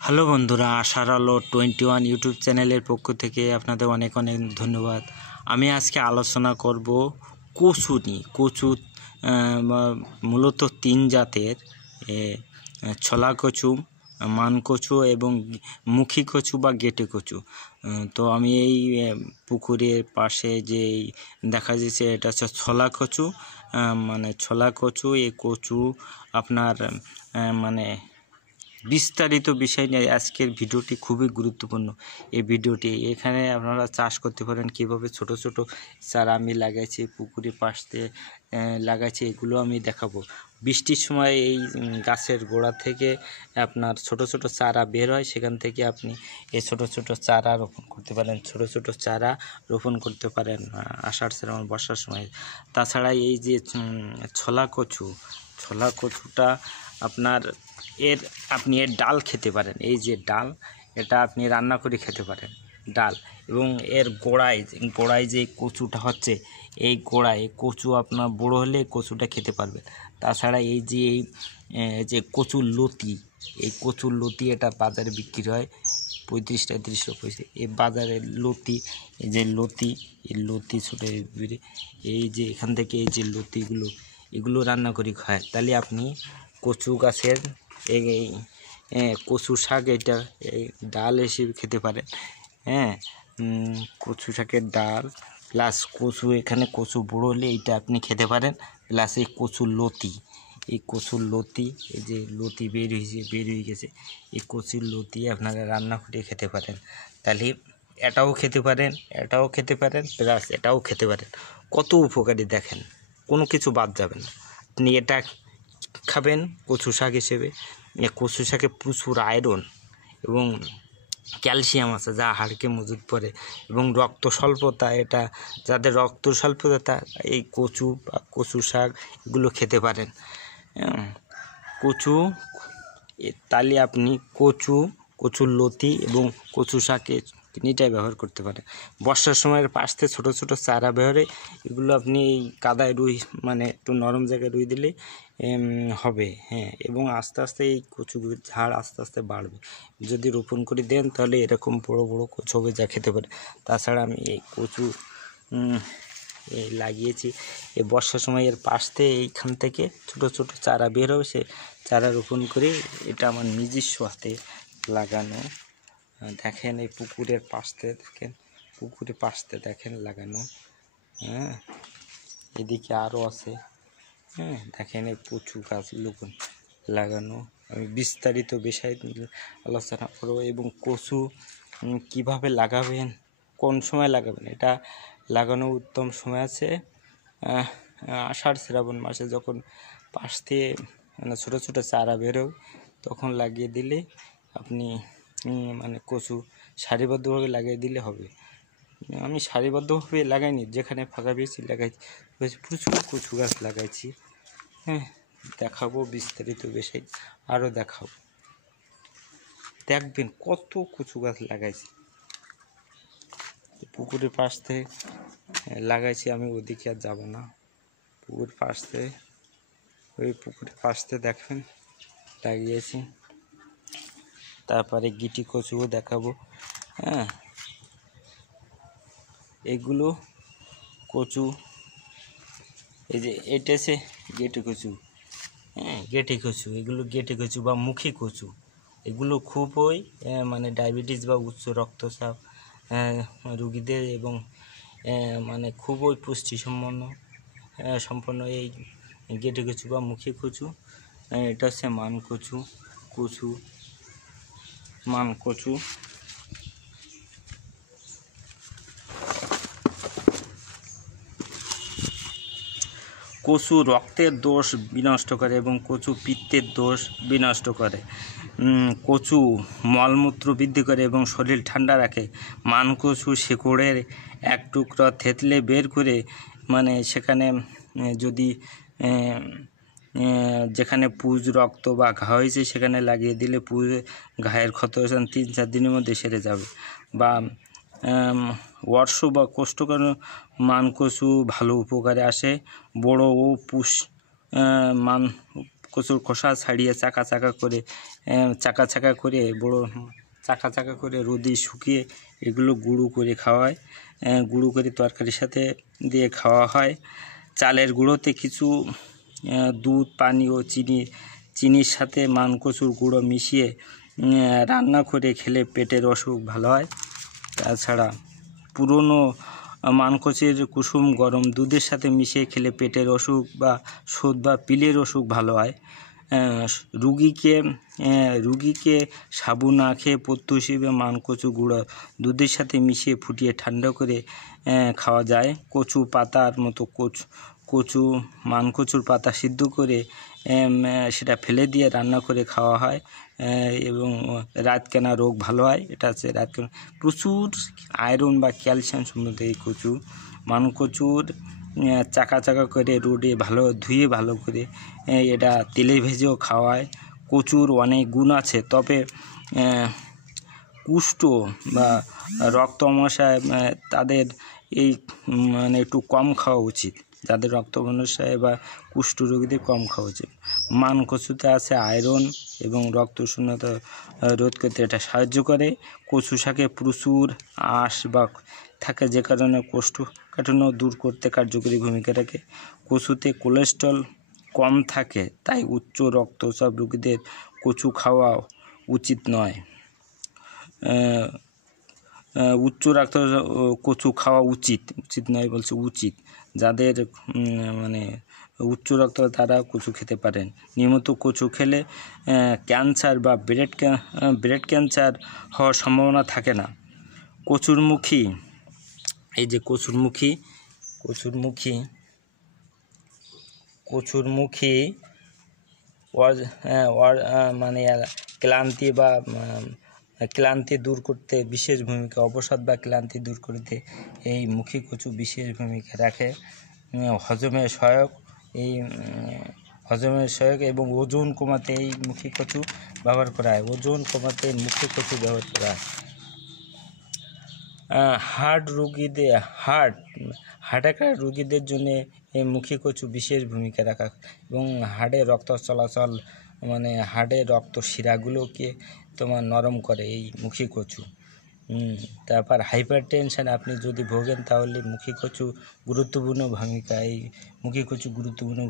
Hello বন্ধুরা, আশার আলো 21 ইউটিউব চ্যানেলের পক্ষ থেকে আপনাদের অনেক অনেক ধন্যবাদ। আমি আজকে আলোচনা করব কচু নিয়ে। কচু মূলত তিন জাতের, ছলা কচু, মান কচু এবং মুখী কচু বা গেটে কচু। তো আমি এই পুকুরের পাশে যে দেখা যাচ্ছে এটা হচ্ছে ছলা কচু, ছলা কচু। এই কচু আপনার বিস্তারিত বিষয় নিয়ে আজকের ভিডিওটি খুবই গুরুত্বপূর্ণ। এই ভিডিওটি এখানে আপনারা চাষ করতে পারেন কিভাবে। ছোট ছোট চারা আমি লাগাইছি, পুকুরের পাশ দিয়ে লাগাইছি, এগুলো আমি দেখাবো। বৃষ্টির সময় এই গাছের গোড়া থেকে আপনার ছোট ছোট চারা বের হয়, সেখান থেকে আপনি এই ছোট ছোট চারা রোপণ করতে পারেন। ছোট ছোট চারা রোপণ করতে পারেন আষাঢ় শ্রাবণ বর্ষার সময়। তাছাড়া এই যে ছলা কচুটা আপনি এর ডাল খেতে পারেন। এই যে ডাল, এটা আপনি রান্না করে খেতে পারেন ডাল। এবং এর গোড়ায় যে কচুটা হচ্ছে, এই গোড়ায় কচু আপনার বড়ো হলে কচুটা খেতে পারবেন। তাছাড়া এই যে কচুর লতি, এটা বাজারে বিক্রি হয় 35-33 পয়সা। এই বাজারের লতি, এই লতি ছোটো, এই যে এখান থেকে এই যে এগুলো রান্না করে খায়। তাহলে আপনি কচু গাছের এই কচু শাক, এটা এই ডাল হিসেবে খেতে পারেন। কচু শাকের ডাল প্লাস কচু, এখানে কচু বড়ো হলে এইটা আপনি খেতে পারেন। প্লাস এই কচুর লতি, এই যে লতি বের হয়ে গেছে, এই কচুর লতি আপনারা রান্না করে খেতে পারেন। তাহলে এটাও খেতে পারেন প্লাস এটাও খেতে পারেন। কত উপকারী দেখেন, কোনো কিছু বাদ যাবে না। আপনি এটা খাবেন কচু শাক হিসেবে। কচু শাকে প্রচুর আয়রন এবং ক্যালসিয়াম আছে, যা হাড়কে মজবুত করে। এবং রক্ত স্বল্পতা, এটা যাদের রক্ত স্বল্পতা, এই কচু বা কচু শাক এগুলো খেতে পারেন। তাহলে আপনি কচুর লতি এবং কচু শাকে তিনটাই ব্যবহার করতে পারেন। বর্ষার সময়ের পাশ থেকে ছোটো ছোটো চারা বেরোয়, এগুলো আপনি এই কাদায় একটু নরম জায়গায় রুই দিলে হবে। এবং আস্তে আস্তে এই কচুগুলোর ঝাড় আস্তে আস্তে বাড়বে। যদি রোপণ করে দেন তাহলে এরকম বড় বড় কচু হবে, যা খেতে পারে। তাছাড়া আমি এই কচু লাগিয়েছি এই বর্ষার সময়, এর পাশ থেকে এইখান থেকে ছোটো ছোটো চারা বের হবে, সে চারা রোপণ করে, এটা আমার নিজস্ব হাতে লাগানো। দেখেন এই পুকুরের পাশতে দেখেন লাগানো। এদিকে আরও আছে। দেখেন এই কচু গাছগুলো লাগানো। আমি বিস্তারিত বিষয় আলোচনা করব। এবং কচু কিভাবে লাগাবেন, কোন সময় লাগাবেন, এটা লাগানোর উত্তম সময় আছে আষাঢ় শ্রাবণ মাসে, যখন পাশ থেকে ছোটো ছোটো চারা বেরোয়, তখন লাগিয়ে দিলে আপনি কচু সারিবদ্ধভাবে লাগিয়ে দিলে হবে। আমি সারিবদ্ধভাবে লাগাইনি, যেখানে ফাঁকা পেয়েছি লাগাইছি। প্রচুর কচু গাছ লাগাইছি। দেখাবো বিস্তারিত বিষয়, আরও দেখাবো। দেখবেন কত কচু গাছ লাগাইছি। পুকুরের পাশ থেকে লাগাইছি, আমি ওদিকে আর যাবো না। পুকুরের পাশ থেকে দেখেন লাগিয়েছি। তারপরে গিটি কচুও দেখাবো। এগুলো কচু, এই যে এটা আছে গেটে কচু। এগুলো গেটে কচু বা মুখী কচু। এগুলো খুবই ডায়াবেটিস বা উচ্চ রক্তচাপ রুগীদের এবং খুবই পুষ্টি সম্পন্ন এই গেটে কচু বা মুখী কচু। এটা হচ্ছে মান কচু। কচু রক্তের দোষ বিনষ্ট করে এবং কচু পিত্তের দোষ বিনষ্ট করে। কচু মলমূত্র বৃদ্ধি করে এবং শরীর ঠান্ডা রাখে। মান কচু শেকড়ের এক টুকরা থেতলে বের করে সেখানে যদি যেখানে পুজ, রক্ত বা ঘা হয়েছে সেখানে লাগিয়ে দিলে ঘায়ের ক্ষত 3-4 দিনের মধ্যে সেরে যাবে। বা ওয়ার্ষ বা কোষ্ঠকাঠিন্য মান কচু ভালো উপকারে আসে। বড় ও কচুর খোসা ছাড়িয়ে চাকা চাকা করে বড় চাকা চাকা করে রোদে শুকিয়ে এগুলো গুঁড়ো করে খাওয়ায়, গুঁড়ো করে তরকারির সাথে দিয়ে খাওয়া হয়। চালের গুঁড়োতে কিছু দুধ, পানি ও চিনির সাথে মানকচুর গুঁড়ো মিশিয়ে রান্না করে খেলে পেটের অসুখ ভালো হয়। তাছাড়া পুরনো মানকচুর কুসুম গরম দুধের সাথে মিশিয়ে খেলে পেটের অসুখ বা শোথ বা পিলের অসুখ ভালো হয়। রুগীকে সাবু না খেয়ে পথ্য হিসেবে মানকচু গুঁড়ো দুধের সাথে মিশিয়ে ফুটিয়ে ঠান্ডা করে খাওয়া যায়। কচু পাতার মতো মানকচুর পাতা সিদ্ধ করে সেটা ফেলে দিয়ে রান্না করে খাওয়া হয় এবং রাতকানা রোগ ভালো হয়। এটা হচ্ছে রাতকানা। প্রচুর আয়রন বা ক্যালসিয়াম সমৃদ্ধ এই কচু। মানকচুর চাকা চাকা করে রোদে ধুয়ে ভালো করে এটা তেলে ভেজেও খাওয়ায়। কচুর অনেক গুণ আছে, তবে কুষ্ঠ বা রক্তমশায় তাদের এই মানে একটু কম খাওয়া উচিত। যাদের রক্তমশায় বা কুষ্ঠ রোগীদের কম খাওয়া উচিত। মানকচুতে আছে আয়রন এবং রক্ত শূন্যতা রোধ করতে এটা সাহায্য করে। কচু শাকে প্রচুর আঁশ বা থাকে, যে কারণে কোষ্ঠকাঠিন্য দূর করতে কার্যকরী ভূমিকা রাখে। কচুতে কোলেস্ট্রল কম থাকে, তাই উচ্চ রক্তচাপ রোগীদের কচু খাওয়া উচিত নয়। উচ্চ রক্তচাপ কচু খাওয়া উচিত নয় বলছে, উচিত। যাদের মানে উচ্চ রক্তচাপ তারা কচু খেতে পারেন। নিয়মিত কচু খেলে ক্যান্সার বা ব্রেস্ট ক্যান্সার হওয়ার সম্ভাবনা থাকে না। কচুরমুখী, এই যে কচুরমুখী মানে ক্লান্তি দূর করতে বিশেষ ভূমিকা, অবসাদ বা ক্লান্তি দূর করতে এই মুখী কচু বিশেষ ভূমিকা রাখে। হজমের সহায়ক এবং ওজন কমাতে এই মুখী কচু ব্যবহার করা হয়। মুখী কচু ব্যবহার করা হয়। হার্ট অ্যাটাক রোগীদের জন্য এই মুখী কচু বিশেষ ভূমিকা রাখা এবং হার্টের রক্ত চলাচল মানে হার্টের রক্ত শিরাগুলোকে নরম করে এই মুখী কচু। তারপর হাইপার টেনশন আপনি যদি ভোগেন তাহলে মুখী কচু গুরুত্বপূর্ণ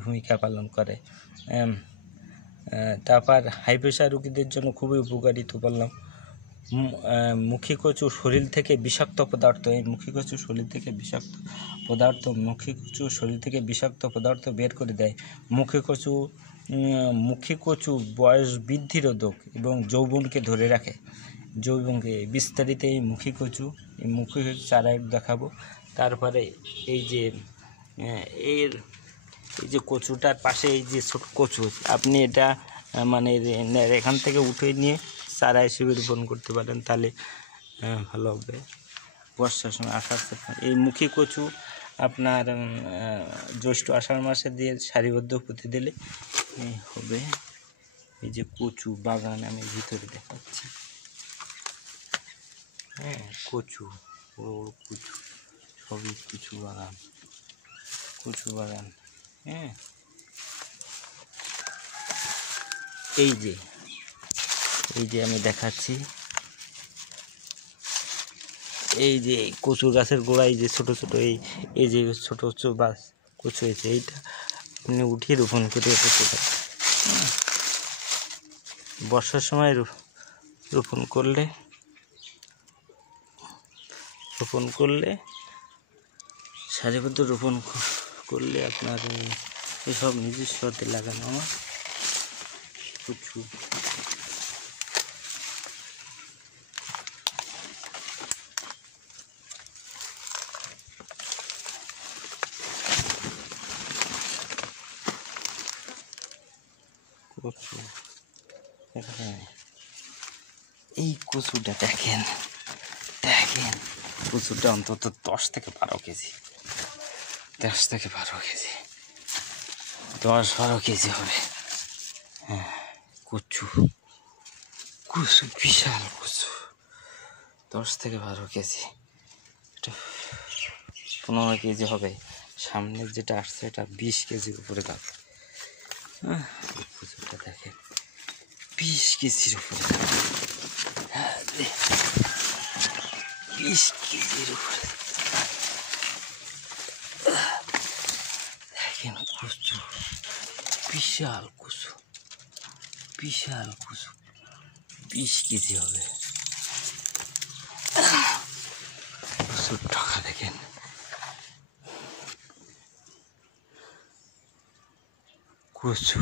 ভূমিকা পালন করে। তারপর হাই প্রেশার রোগীদের জন্য খুবই উপকারী তো বললাম। মুখী কচু শরীর থেকে বিষাক্ত পদার্থ বের করে দেয়। মুখী কচু বয়স বৃদ্ধি রোধক এবং যৌবনকে ধরে রাখে। বিস্তারিত এই মুখী কচু চারা দেখাবো। তারপরে এই যে কচুটার পাশে এই যে ছোট কচু, আপনি এটা মানে এখান থেকে উঠে নিয়ে চারা হিসেবে রোপণ করতে পারেন, তাহলে ভালো হবে। বর্ষার সময় এই মুখী কচু আপনার জ্যৈষ্ঠ আষাঢ় মাসে দিয়ে সারিবদ্ধ পুঁতে দিলে হবে। এই যে কচু বাগান আমি ভিতরে দেখাচ্ছি। কচু বড় বড় কচু, সবই কচু বাগান। এই যে আমি দেখাচ্ছি, এই যে কচু গাছের গোড়ায় যে ছোট এই যে ছোট কচু হয়েছে, এইটা আপনি উঠিয়ে রোপণ করে করতে পারেন। বর্ষার সময় রোপণ করলে সারিবদ্ধ রোপণ করলে আপনার এসব নিজস্ব হাতে লাগানো আমার কচু। এই কচুটা দেখেন কচুটা অন্তত 10 থেকে 12 কেজি, 10-12 কেজি হবে। কচু বিশাল কচু, 10 থেকে 12 কেজি, এটা 15 কেজি হবে। সামনে যেটা আসছে এটা 20 কেজির উপরে যাবে। 20 কেজির উপরে, 20 কেজির উপরে দেখেন কচু, বিশাল কচু, বিশাল কচু, 20 কেজি হবে। কচুর টাকা দেখেন, কচু।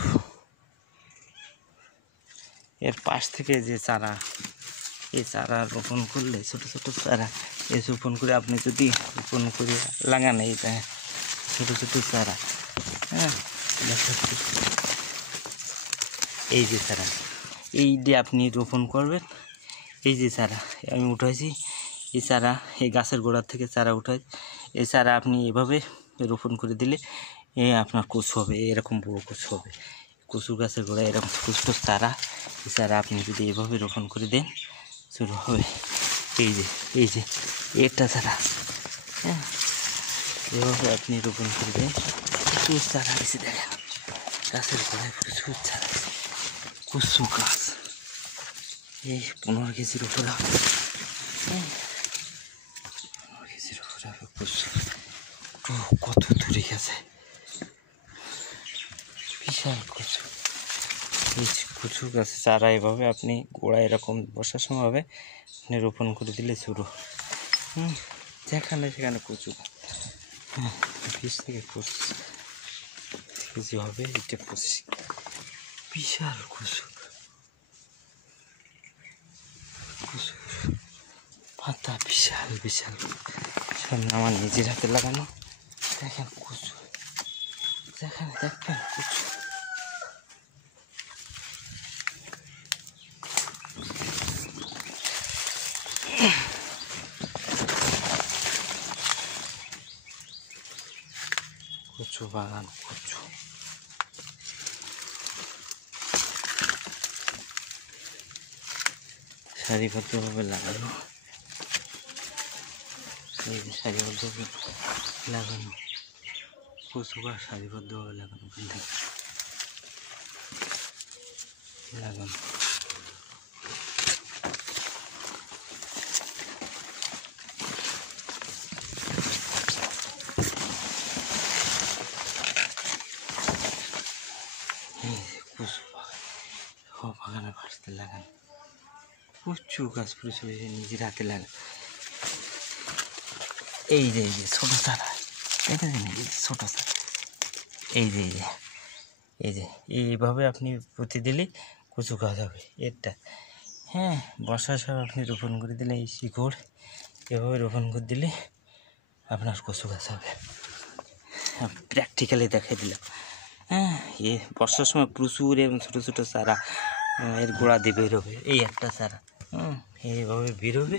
এর পাশ থেকে যে চারা, এই চারা রোপণ করলে ছোট ছোট চারা এই রোপণ করে আপনি যদি রোপণ করে লাগান, এই ছোট ছোট চারা, হ্যাঁ এই যে চারা, এই দিয়ে আপনি রোপণ করবেন। এই যে চারা আমি উঠাইছি, এই চারা এই গাছের গোড়ার থেকে চারা উঠাই, এই চারা আপনি এভাবে রোপণ করে দিলে আপনার কচু হবে, এরকম বড়ো কচু হবে। কচু গাছের গোড়ায় এরকম কচু চারা, এই চারা আপনি যদি এভাবে রোপণ করে দেন শুরু হবে। এই যে একটা চারা, হ্যাঁ এভাবে আপনি রোপণ করে দেন, প্রচুর চারা এসে দেখেন গাছের গোড়ায় প্রচুর চারা, কচু গাছ এই 15 কেজির উপরে হবে, 15 কেজির উপরে হবে কচু। কত দূরে গেছে, বিশাল কচু। এই কচু গাছে চারা এভাবে আপনি গোড়া এরকম বর্ষার সময় হবে আপনি রোপণ করে দিলে শুরু, যেখানে সেখানে কচু, 20 থেকে 25 কেজি হবে, এটা 25, বিশাল কচু। কচুর পাতা বিশাল বিশাল, সব আমার নিজের হাতে লাগানো। দেখেন কচু, যেখানে দেখবেন কচু। কচু বাগান, কচু সারিবদ্ধভাবে লাগানো, এই সারিবদ্ধভাবে লাগানো কচু গাছ, সারিবদ্ধভাবে লাগানো লাগানো। কচু বাগান, বাগানের বাড়িতে লাগান কচু গাছ, প্রচুর নিজের হাতে লাগান। এই যে ছোট চারা, দেখেছেন এই যে ছোট চারা, এই যে এইভাবে আপনি পুঁতে দিলে কচু গাছ হবে এটা, হ্যাঁ বর্ষার সময় আপনি রোপণ করে দিলে এই শিকড় এভাবে রোপণ করে দিলে আপনার কচু গাছ হবে। প্র্যাকটিক্যালি দেখাই দিলাম, হ্যাঁ এ বর্ষার সময় প্রচুর এবং ছোটো ছোটো চারা এর গোড়া দিয়ে বেরোবে, এই একটা চারা এইভাবে বেরোবে,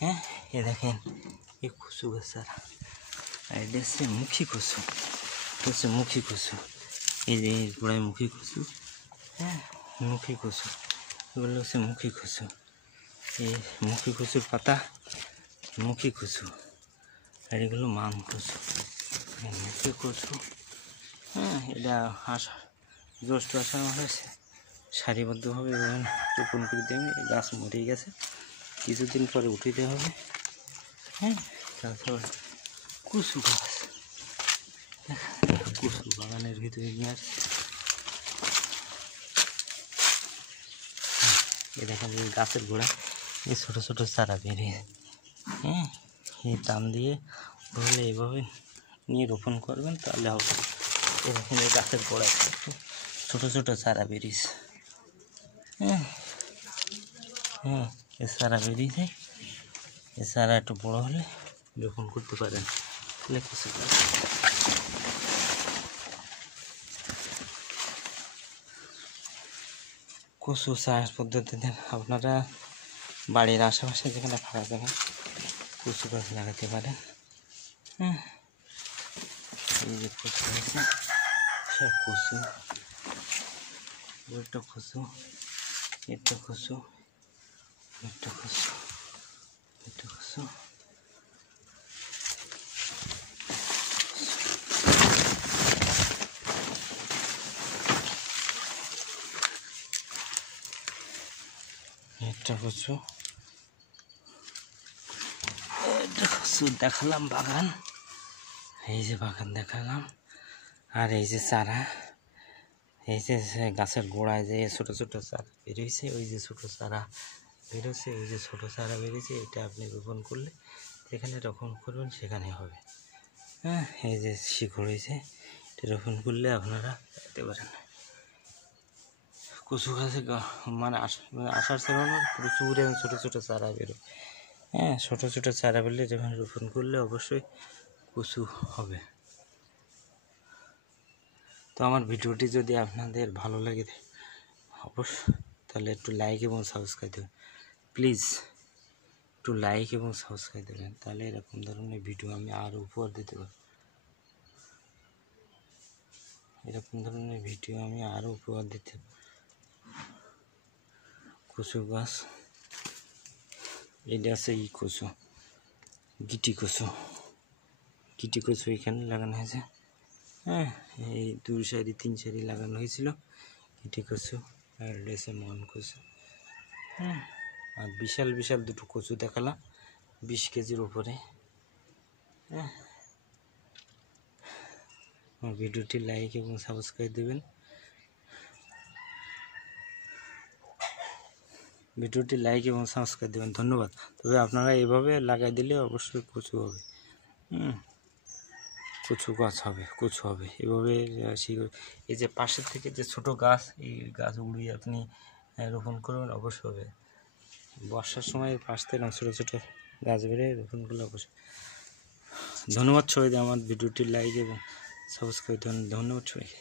হ্যাঁ এ দেখেন এই কচু গাছ চারা, এটা হচ্ছে মুখী কচু, হচ্ছে মুখী কচু, এই যে এর গোড়ায় মুখী কচু, হ্যাঁ মুখী কচু, এগুলো হচ্ছে মুখী কচু। এই মুখী কচুর পাতা মুখী কচু, আর এগুলো মান কচু, মুখী কচু, হ্যাঁ এটা জ্যৈষ্ঠ আষাঢ় মাসে সারিবদ্ধভাবে রোপণ করে দেবে। গাছ মরে গেছে, কিছুদিন পরে উঠে দিতে হবে, হ্যাঁ তারপর কচু গাছ, কচু বাগানের ভিতরে নিয়ে আসছে। এ দেখেন এই গাছের গোড়া এই ছোটো ছোটো চারা বেরিয়ে, হ্যাঁ এই টান দিয়ে ধরলে এভাবে নিয়ে রোপণ করবেন তাহলে হবে। এ দেখেন এই গাছের গোড়ায় ছোটো ছোটো চারা বেরিয়েছে, হ্যাঁ এ চারা বেরিয়েছে, এ চারা একটু বড়ো হলে রোপণ করতে পারেন, তাহলে কচু গাছ। কচু চাষ পদ্ধতিতে আপনারা বাড়ির আশেপাশে যেখানে ফাঁকা জায়গা কচু গাছ লাগাতে পারেন, হ্যাঁ এই যে কচু আছে সব কচু, ওইটা কচু, এটা কচু, এটা কচু, এটা কচু, একটা কচু দেখালাম বাগান, এই যে বাগান দেখালাম। আর এই যে চারা, এই যে গাছের গোড়ায় যে ছোটো ছোটো চারা বেরিয়েছে, ওই যে ছোটো চারা বেরোচ্ছে, ওই যে ছোটো চারা বেরিয়েছে, এটা আপনি রোপণ করলে যেখানে রোপণ করবেন সেখানে হবে। হ্যাঁ, এই যে শিকড় হয়েছে, এটা রোপণ করলে আপনারা পেতে পারেন। কচু গাছে মানে আসার সময় প্রচুর ছোটো ছোটো চারা বেরোয়। হ্যাঁ, ছোটো ছোটো চারা বেরোলে যখন রোপণ করলে অবশ্যই কচু হবে। তো আমার ভিডিওটি যদি আপনাদের ভালো লাগে অবশ্যই তাহলে একটু লাইক এবং সাবস্ক্রাইব দেবেন প্লিজ, একটু লাইক এবং সাবস্ক্রাইব দেবেন, তাহলে এরকম ধরনের ভিডিও আমি আরও উপহার দিতে পারব। এরকম ধরনের ভিডিও আমি আরও উপহার দিতে পারব। কচু গাছ, এটা আছে কচু, গিটি কচু এখানে লাগানো হয়েছে। হ্যাঁ, এই 2 সারি 3 সারি লাগানো হয়েছিল গিটি কচু, আর রয়েছে মন কচু। হ্যাঁ, আর বিশাল বিশাল দুটো কচু দেখালাম 20 কেজির উপরে। হ্যাঁ, আমার ভিডিওটি লাইক এবং সাবস্ক্রাইব দেবেন, ভিডিওটি লাইক এবং সাবস্ক্রাইব দেবেন। ধন্যবাদ। তবে আপনারা এভাবে লাগাই দিলে অবশ্যই কচু হবে। কচু গাছ হবে, কচু হবে এভাবে। এই যে পাশের থেকে যে ছোট গাছ, এই গাছ উড়িয়ে আপনি রোপণ করবেন, অবশ্যই হবে। বর্ষার সময় পাশ থেকে ছোটো ছোটো গাছ বেড়ে রোপণ করলে অবশ্যই। ধন্যবাদ সবাই, আমার ভিডিওটি লাইক এবং সাবস্ক্রাইব দেবেন। ধন্যবাদ সবাইকে।